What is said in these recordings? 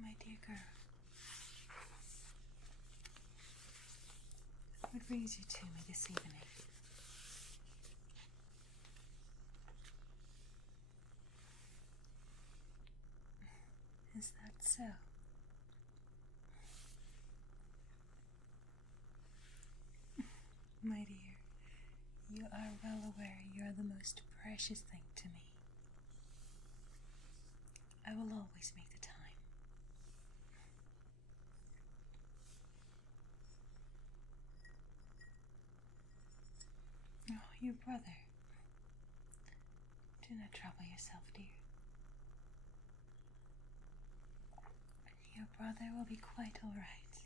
My dear girl, what brings you to me this evening? Is that so? My dear, you are well aware you are the most precious thing to me. I will always make the time. Oh, your brother. Do not trouble yourself, dear. Your brother will be quite all right.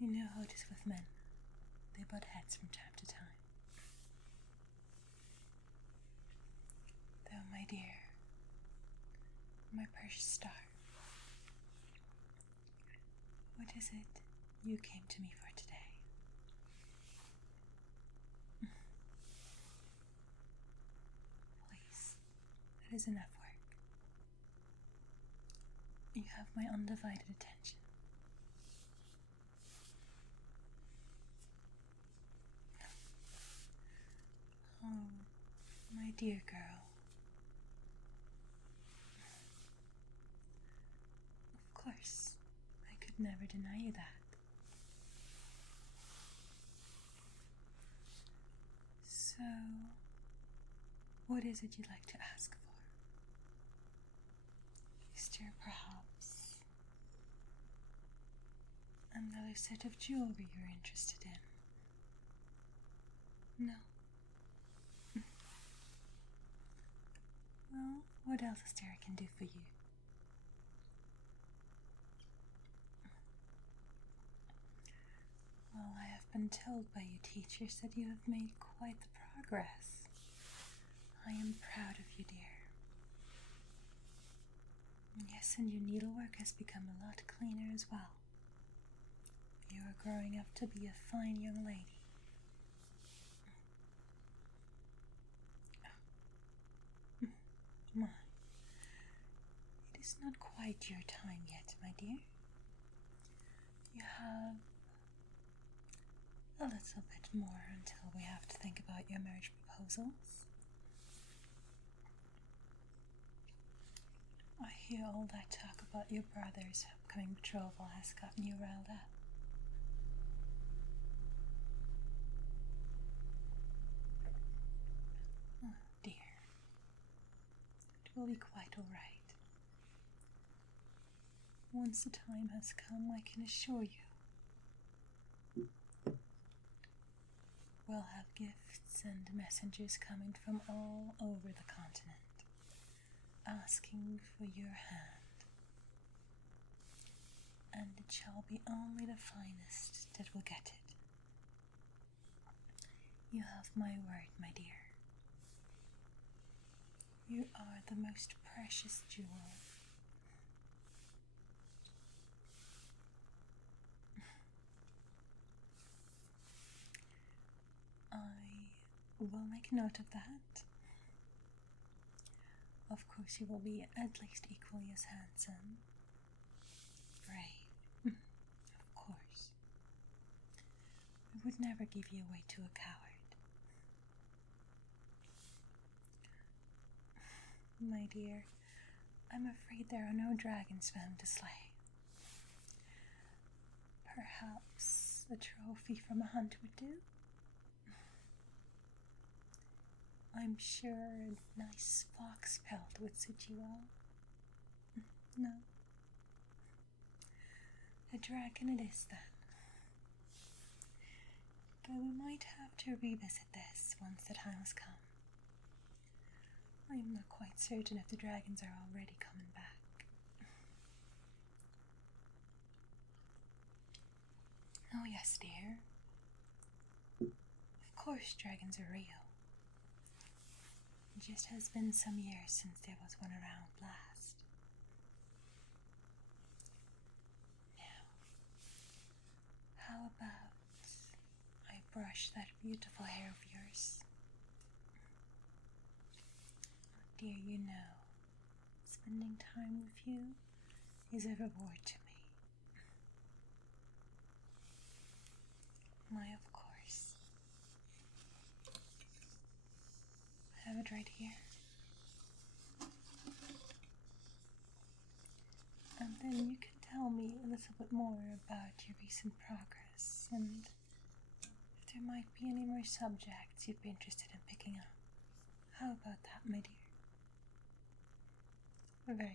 You know how it is with men. They butt heads from time to time. Though, my dear, my precious star, what is it you came to me for today? Please, that is enough work. You have my undivided attention. Oh, my dear girl. Of course, I could never deny you that. So, what is it you'd like to ask for? Is there perhaps another set of jewelry you're interested in? No? Well, what else is there I can do for you? Well, I have been told by your teachers that you have made quite the progress. I am proud of you, dear. Yes, and your needlework has become a lot cleaner as well. You are growing up to be a fine young lady. My, it is not quite your time yet, my dear. You have a little bit more until we have to think about your marriage proposals. I hear all that talk about your brother's upcoming betrothal has gotten you riled up. Oh, dear. It will be quite all right. Once the time has come, I can assure you, we'll have gifts and messengers coming from all over the continent, asking for your hand. And it shall be only the finest that will get it. You have my word, my dear. You are the most precious jewel. I will make note of that. Of course, you will be at least equally as handsome. Brave. Of course. I would never give you away to a coward. My dear, I'm afraid there are no dragons for him to slay. Perhaps a trophy from a hunt would do? I'm sure a nice fox pelt would suit you well. No? A dragon it is then. But we might have to revisit this once the time has come. I am not quite certain if the dragons are already coming back. Oh yes, dear. Of course dragons are real. It just has been some years since there was one around last. Now, how about I brush that beautiful hair of yours? dear, you know, spending time with you is a reward to me. Why, of course. I have it right here. And then you can tell me a little bit more about your recent progress and if there might be any more subjects you'd be interested in picking up. How about that, my dear? Very well.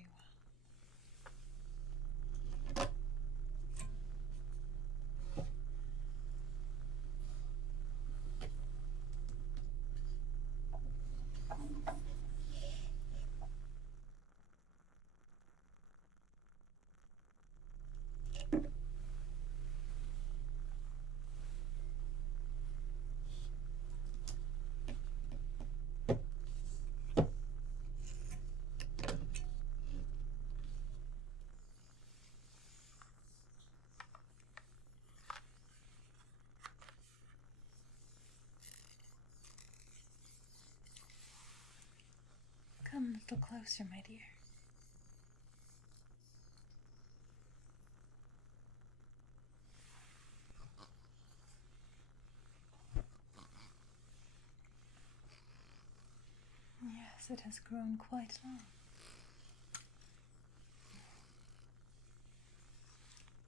Come a little closer, my dear. Yes, it has grown quite long.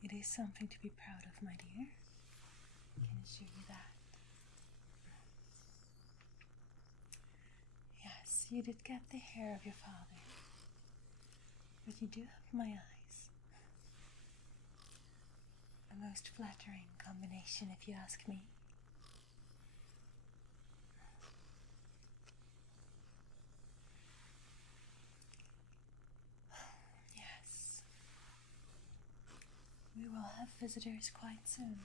It is something to be proud of, my dear. I can assure you that. Yes, you did get the hair of your father, but you do have my eyes. A most flattering combination, if you ask me. Yes. We will have visitors quite soon.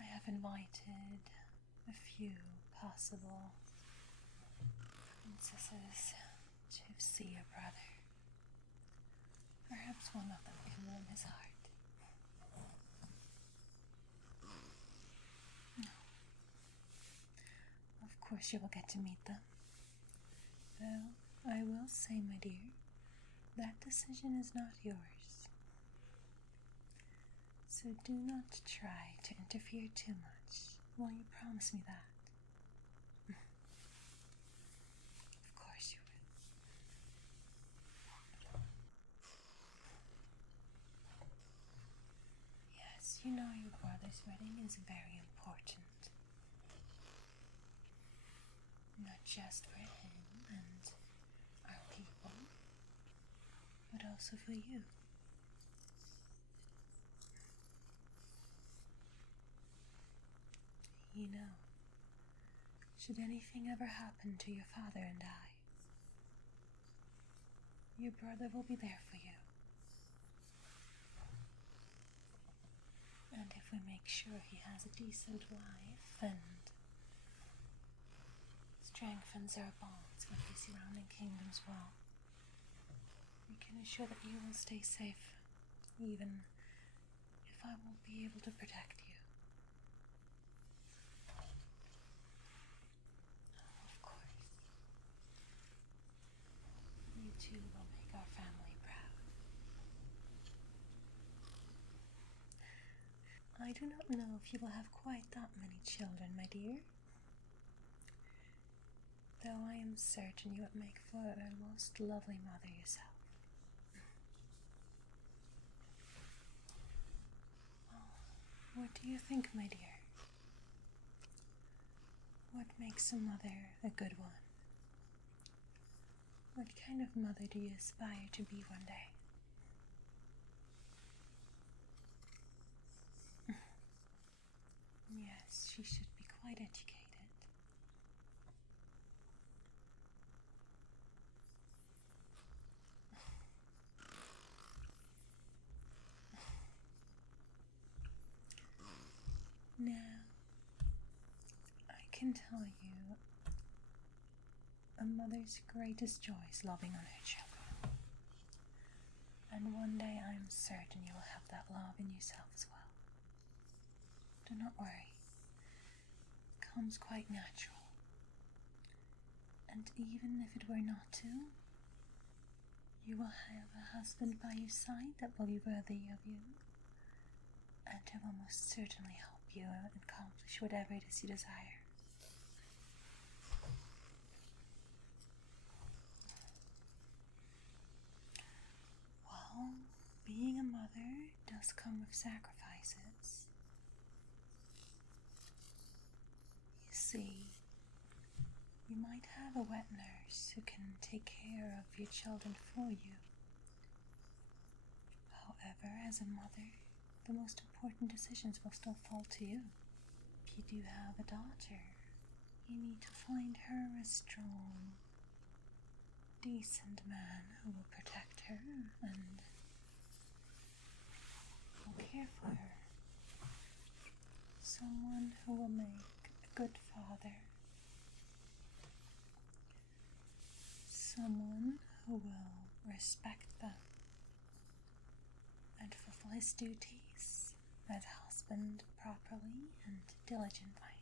I have invited a few possible princesses to see your brother. Perhaps one of them can warm his heart. Of course you will get to meet them. Though, I will say, my dear, that decision is not yours. So do not try to interfere too much. Will you promise me that? Of course you will. Yes, you know your brother's wedding is very important. Not just for him and our people, but also for you. You know, should anything ever happen to your father and I, your brother will be there for you. And if we make sure he has a decent wife and strengthens our bonds with the surrounding kingdoms well, we can assure that you will stay safe, even if I won't be able to protect you. Of course. You too will make our family proud. I do not know if you will have quite that many children, my dear. Though I am certain you would make for a most lovely mother yourself. What do you think, my dear? What makes a mother a good one? What kind of mother do you aspire to be one day? Yes, she should be quite educated. Now, I can tell you, a mother's greatest joy is loving on her children. And one day I am certain you will have that love in yourself as well. Do not worry. It comes quite natural. And even if it were not to, you will have a husband by your side that will be worthy of you, and who will most certainly help you accomplish whatever it is you desire. Well, being a mother does come with sacrifices. You see, you might have a wet nurse who can take care of your children for you. However, as a mother, the most important decisions will still fall to you. If you do have a daughter, you need to find her a strong, decent man who will protect her and will care for her. Someone who will make a good father. Someone who will respect them and fulfill his duties as husband properly and diligently.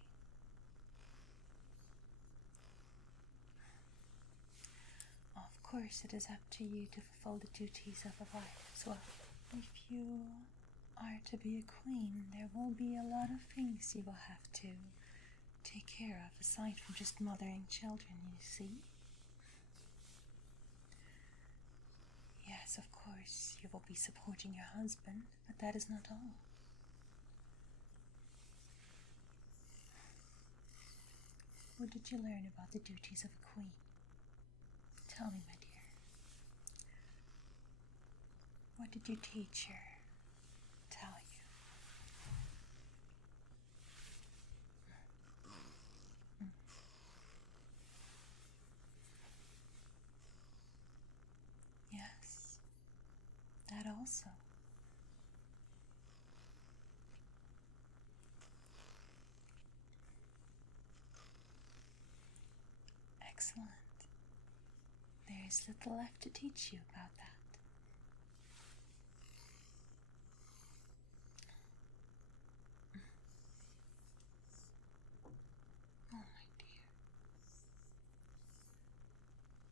Of course, it is up to you to fulfill the duties of a wife as well. If you are to be a queen, there will be a lot of things you will have to take care of aside from just mothering children, you see. Yes, of course, you will be supporting your husband, but that is not all. What did you learn about the duties of a queen? Tell me, my dear. What did your teacher tell you? Yes, that also. Excellent. There is little left to teach you about that. Oh, my dear.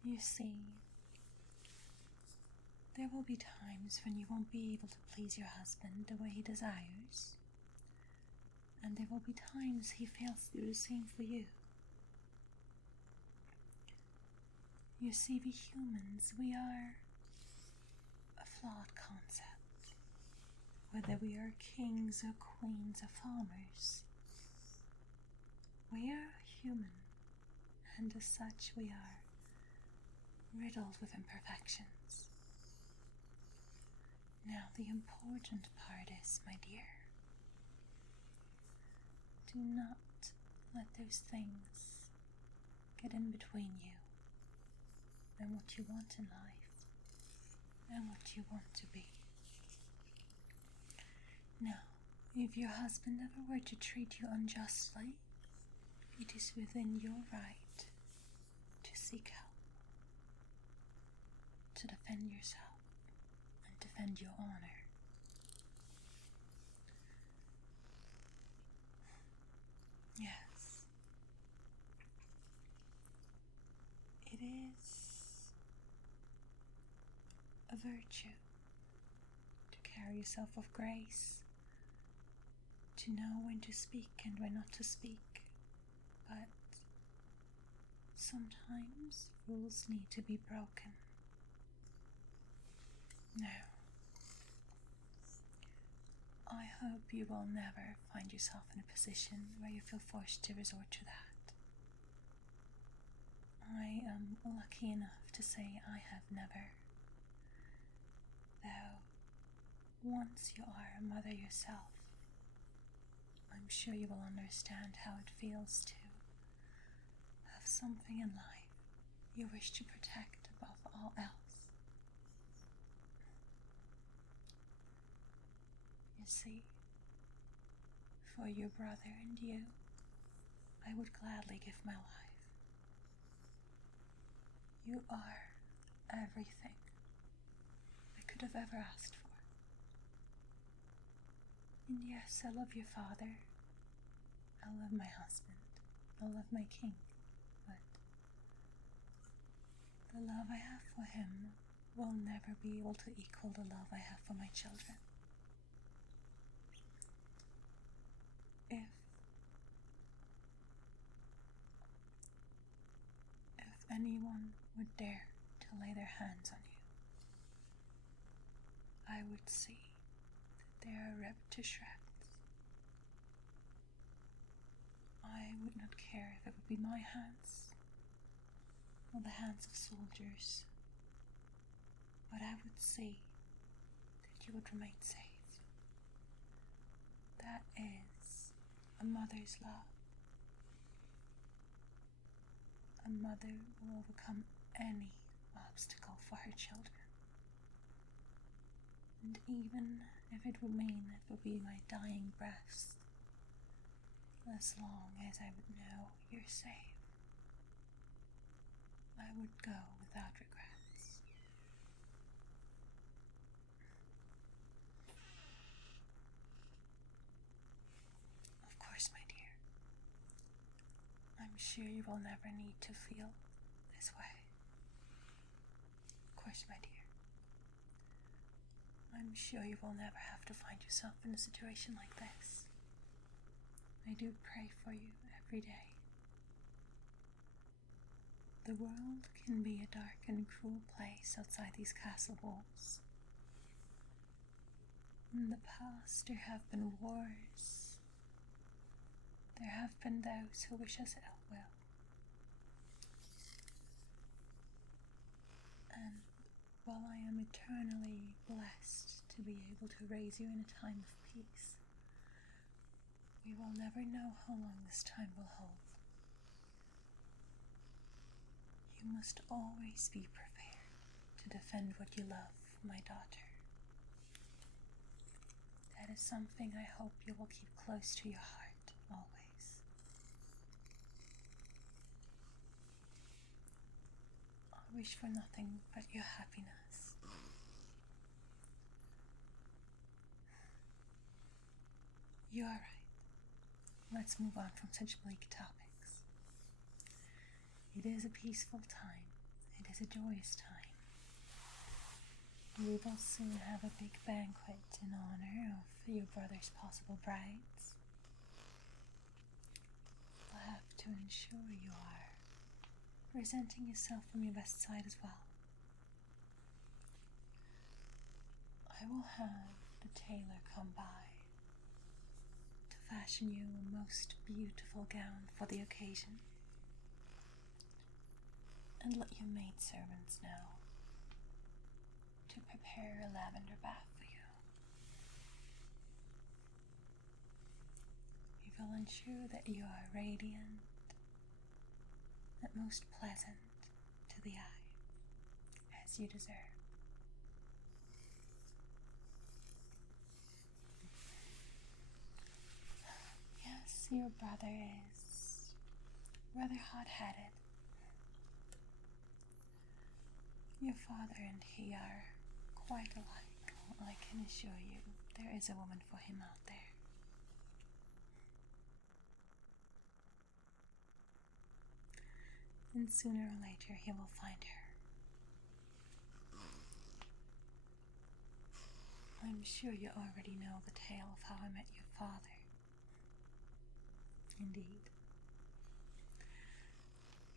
You see, there will be times when you won't be able to please your husband the way he desires, and there will be times he fails to do the same for you. You see, we humans, we are a flawed concept. Whether we are kings or queens or farmers, we are human, and as such we are riddled with imperfections. Now, the important part is, my dear, do not let those things get in between you and what you want in life and what you want to be. Now, if your husband ever were to treat you unjustly, it is within your right to seek help, to defend yourself and defend your honor. Yes, it is a virtue to carry yourself with grace, to know when to speak and when not to speak, but sometimes rules need to be broken. Now, I hope you will never find yourself in a position where you feel forced to resort to that. I am lucky enough to say I have never. Though, once you are a mother yourself, I'm sure you will understand how it feels to have something in life you wish to protect above all else. You see, for your brother and you, I would gladly give my life. You are everything I could have ever asked for. And yes, I love your father, I love my husband, I love my king, but love I have for him will never be able to equal the love I have for my children. If anyone would dare to lay their hands on you, I would see that they are ripped to shreds. I would not care if it would be my hands or the hands of soldiers, but I would see that you would remain safe. That is a mother's love. A mother will overcome any obstacle for her children. And even if it would mean it would be my dying breaths, as long as I would know you're safe, I would go without regrets. Of course, my dear, I'm sure you will never need to feel this way. Of course, my dear, I'm sure you will never have to find yourself in a situation like this. I do pray for you every day. The world can be a dark and cruel place outside these castle walls. In the past there have been wars. There have been those who wish us ill will. And while I am eternally blessed to be able to raise you in a time of peace, we will never know how long this time will hold. You must always be prepared to defend what you love, my daughter. That is something I hope you will keep close to your heart, always. I wish for nothing but your happiness. You are right. Let's move on from such bleak topics. It is a peaceful time. It is a joyous time. We will soon have a big banquet in honor of your brother's possible brides. We'll have to ensure you are presenting yourself from your best side as well. I will have the tailor come by to fashion you a most beautiful gown for the occasion, and let your maidservants know to prepare a lavender bath for you. We will ensure that you are radiant and most pleasant to the eye, as you deserve. Yes, your brother is rather hot-headed. Your father and he are quite alike. I can assure you, there is a woman for him out there. And sooner or later he will find her. I'm sure you already know the tale of how I met your father. Indeed.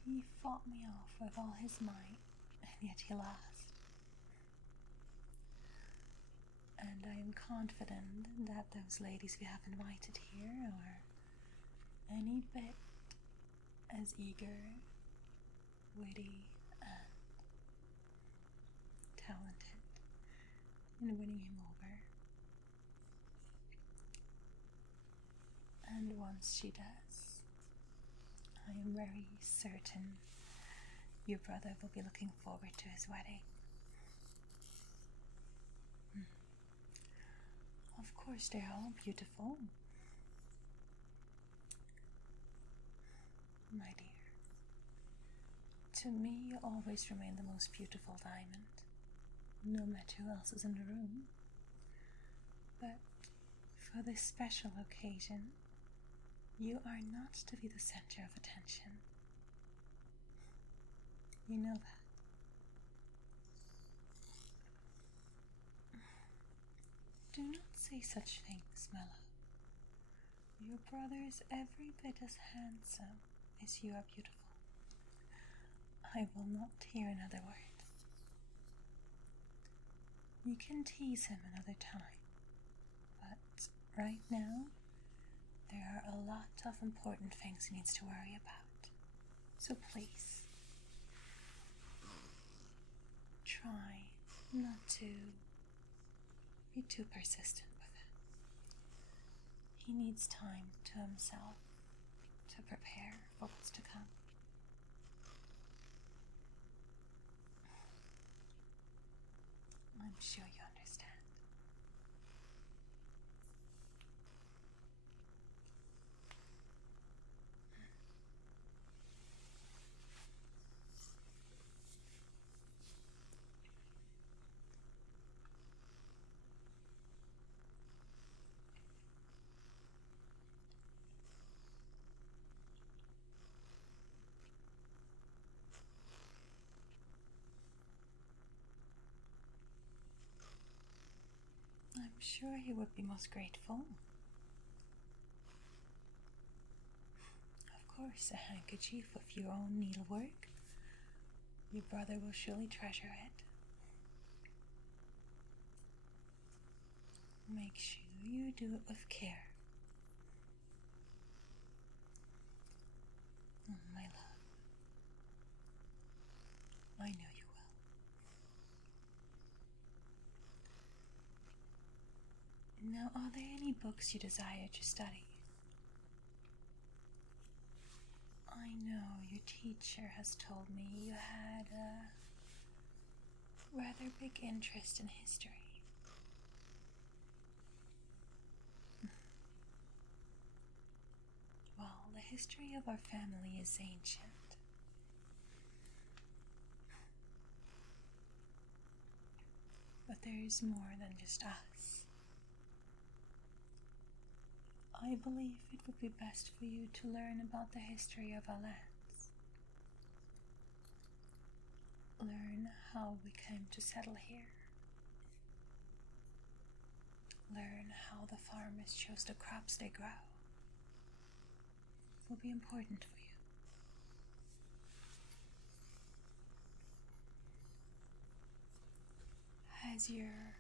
He fought me off with all his might, and yet he lost. And I am confident that those ladies we have invited here are any bit as eager, witty, and talented in winning him over. And once she does, I am very certain your brother will be looking forward to his wedding. Of course, they're all beautiful. My dear, to me you always remain the most beautiful diamond, no matter who else is in the room. But for this special occasion, you are not to be the center of attention. You know that. Do not say such things, my love. Your brother is every bit as handsome as you are beautiful. I will not hear another word. You can tease him another time, but right now, there are a lot of important things he needs to worry about. So please, try not to be too persistent with it. He needs time to himself to prepare for what's to come. I'm sure you understand. I'm sure he would be most grateful. Of course, a handkerchief of your own needlework. Your brother will surely treasure it. Make sure you do it with care. Oh, my love, I know you will. Now, are there any books you desire to study? I know your teacher has told me you had a rather big interest in history. Well, the history of our family is ancient. But there is more than just us. I believe it would be best for you to learn about the history of our lands. Learn how we came to settle here. Learn how the farmers chose the crops they grow. It will be important for you. Has your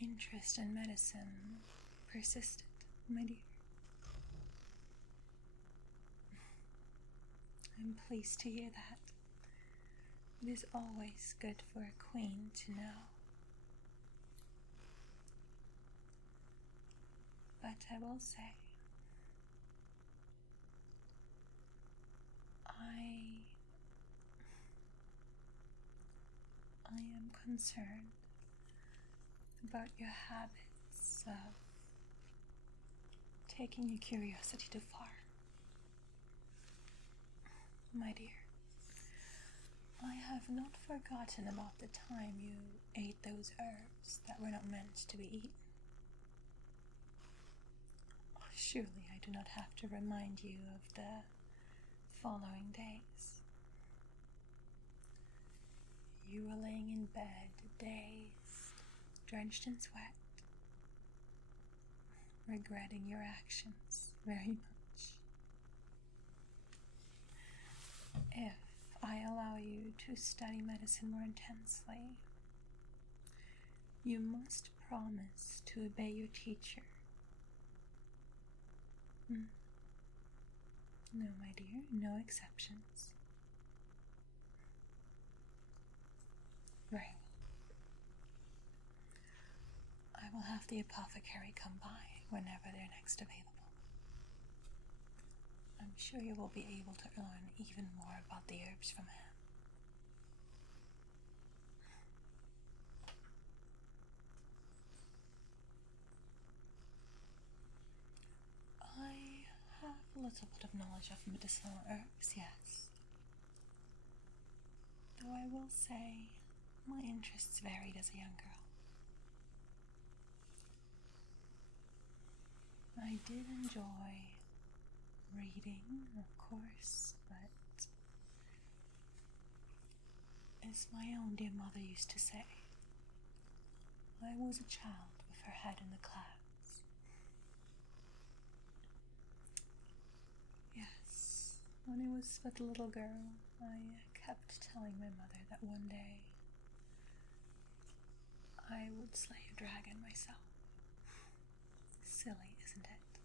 interest in medicine persisted, my dear? I'm pleased to hear that. It is always good for a queen to know. But I will say, I am concerned about your habits of taking your curiosity too far. My dear, I have not forgotten about the time you ate those herbs that were not meant to be eaten. Surely I do not have to remind you of the following days. You were laying in bed, dazed, drenched in sweat, regretting your actions very much. If I allow you to study medicine more intensely, you must promise to obey your teacher. No, my dear, no exceptions. Very well. I will have the apothecary come by whenever they're next available. I'm sure you will be able to learn even more about the herbs from him. I have a little bit of knowledge of medicinal herbs, yes. Though I will say, my interests varied as a young girl. I did enjoy reading, of course, but as my own dear mother used to say, I was a child with her head in the clouds. Yes, when I was but a little girl, I kept telling my mother that one day I would slay a dragon myself. Silly, isn't it?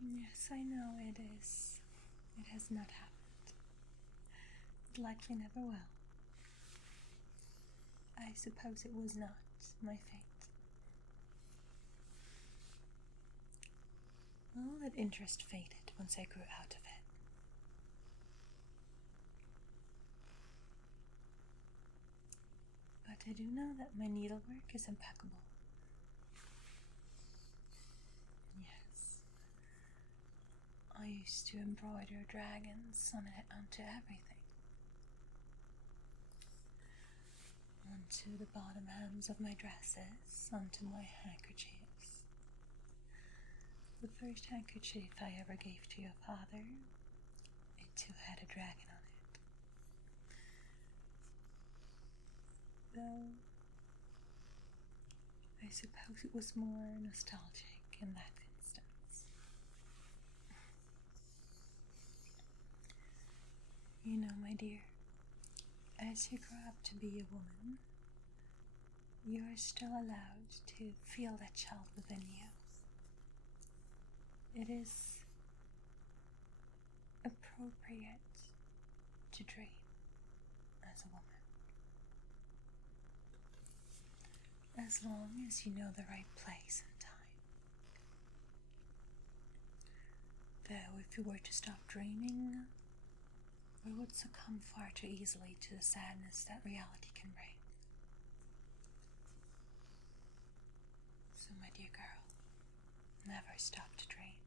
Yes, I know it is. It has not happened. It likely never will. I suppose it was not my fate. All that interest faded once I grew out of it. But I do know that my needlework is impeccable. Yes. I used to embroider dragons onto everything. Onto the bottom hems of my dresses, onto my handkerchiefs. The first handkerchief I ever gave to your father, it too had a dragon on it. Though, I suppose it was more nostalgic in that instance. You know, my dear, as you grow up to be a woman, you are still allowed to feel that child within you. It is appropriate to dream as a woman, as long as you know the right place and time. Though if you were to stop dreaming, we would succumb far too easily to the sadness that reality can bring. So, my dear girl, never stop to dream.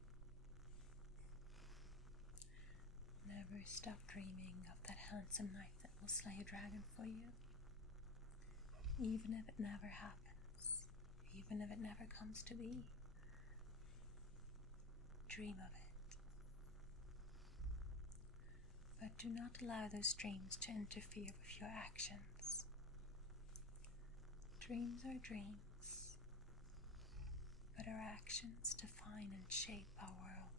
Never stop dreaming of that handsome knight that will slay a dragon for you. Even if it never happens, even if it never comes to be, dream of it. But do not allow those dreams to interfere with your actions. Dreams are dreams, but our actions define and shape our world.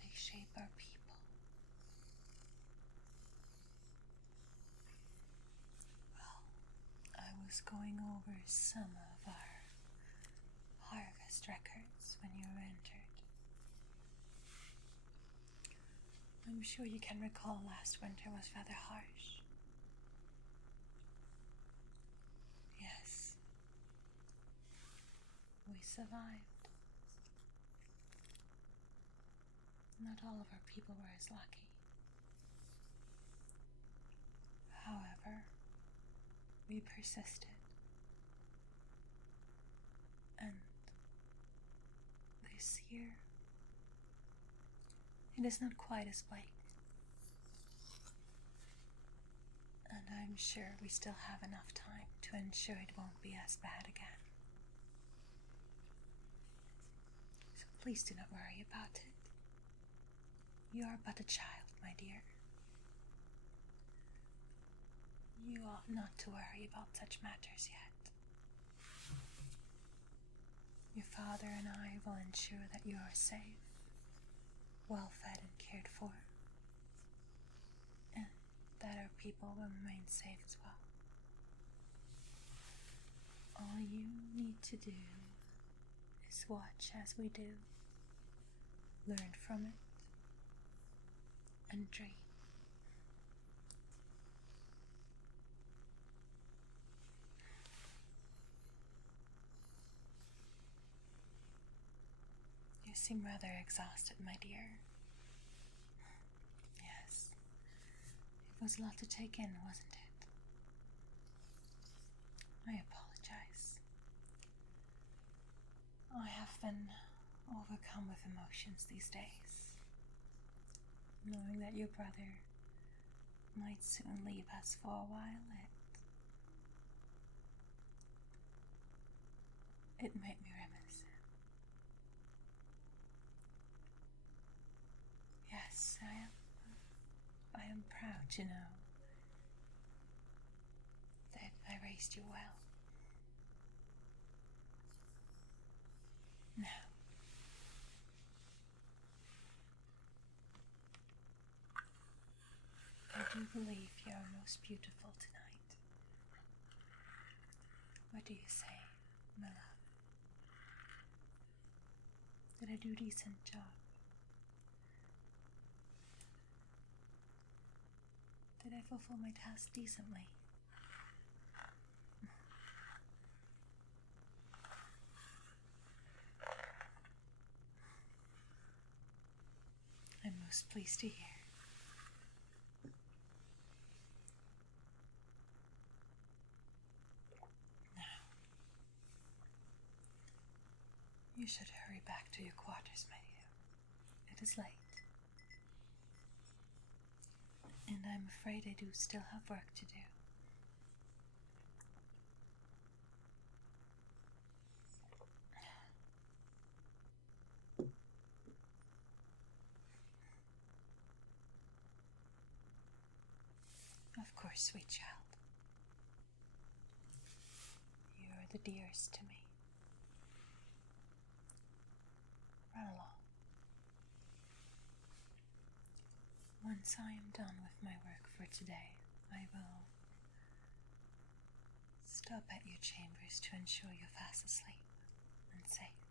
They shape our people. Well, I was going over some of our harvest records when you entered. I'm sure you can recall last winter was rather harsh. Yes. We survived. Not all of our people were as lucky. However, we persisted. And this year, it is not quite as black. And I'm sure we still have enough time to ensure it won't be as bad again. So please do not worry about it. You are but a child, my dear. You ought not to worry about such matters yet. Your father and I will ensure that you are safe, well fed and cared for, and that our people will remain safe as well. All you need to do is watch as we do, learn from it, and dream. You seem rather exhausted, my dear. Yes, it was a lot to take in, wasn't it? I apologize. I have been overcome with emotions these days, knowing that your brother might soon leave us for a while. It made me remiss. Yes, I am I'm proud to know that I raised you well. Now, I do believe you are most beautiful tonight. What do you say, my love? Did I do a decent job? Did I fulfill my task decently? I'm most pleased to hear. Now, you should hurry back to your quarters, my dear. It is late. And I'm afraid I do still have work to do. Of course, sweet child. You are the dearest to me. Run along. Once I am done with my work for today, I will stop at your chambers to ensure you're fast asleep and safe.